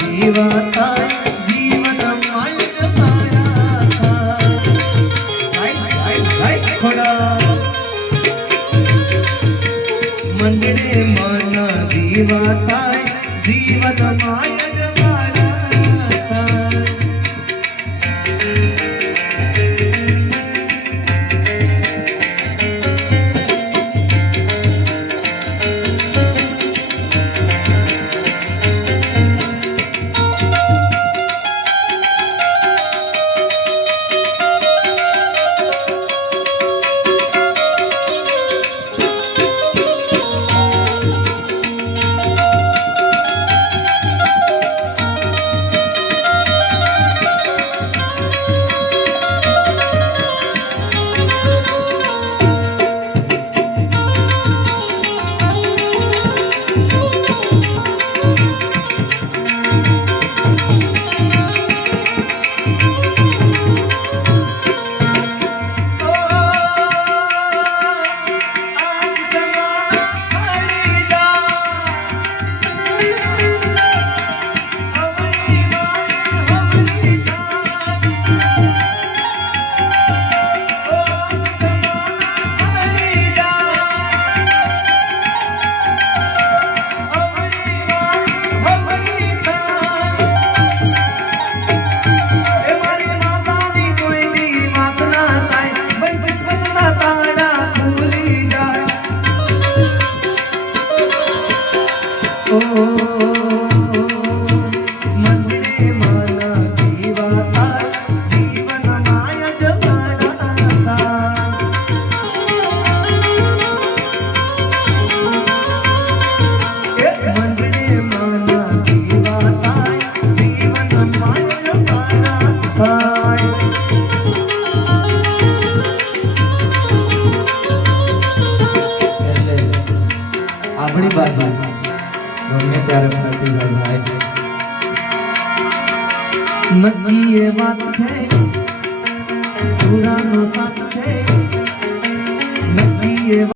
દીવા થાય જીવન માય જમાડા થાય ખોડા મંડળે મન દીવા થાય જીવન માય આપણી બાજુ ગમે ત્યારે ફરતી જાય ભાઈ નક્કી એ વાત છે સુરાનો સાથ છે નક્કી એ